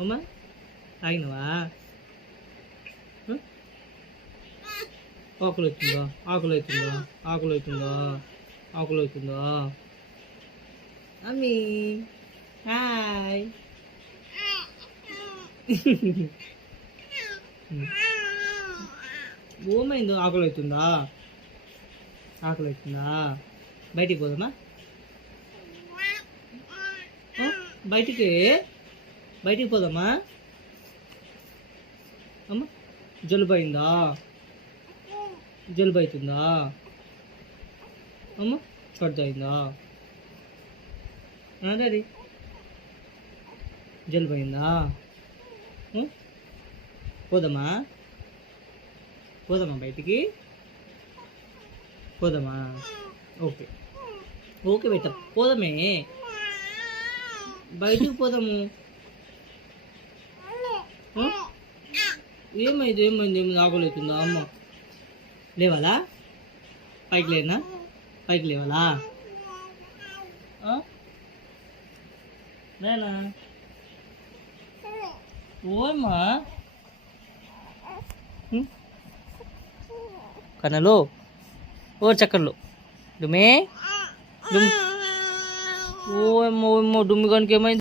అమ్మా తాగినవా? ఆకులు అవుతుందా? ఆకులు అవుతుందా? ఆకులు అవుతుందా? ఆకులు అవుతుందా? అమ్మీ హాయ్. ఏమైందో? ఆకులు అవుతుందా? ఆకులు అవుతుందా? బయటికి పోదామా? బయటికి బయటికి పోదామా? అమ్మ జలుబు అయిందా? జలుబు అవుతుందా? అమ్మ సర్ది అయిందా? డాడీ జలుబు అయిందా? పోదామా? పోదామా బయటికి? పోదామా? ఓకే ఓకే బెట్ట పోదామే, బయటికి పోదాము. ఏమైంది ఏమైంది ఏమైంది? ఆకులు అవుతుందా? అమ్మ లేవాలా? పైకి లేనా? పైకి లేవాలా? నేనా ఓమ్మా కన్నలు ఓ చక్కర్లు డుమే డుమ్ ఓ ఏమో డుమ్మి గానికి ఏమైంది?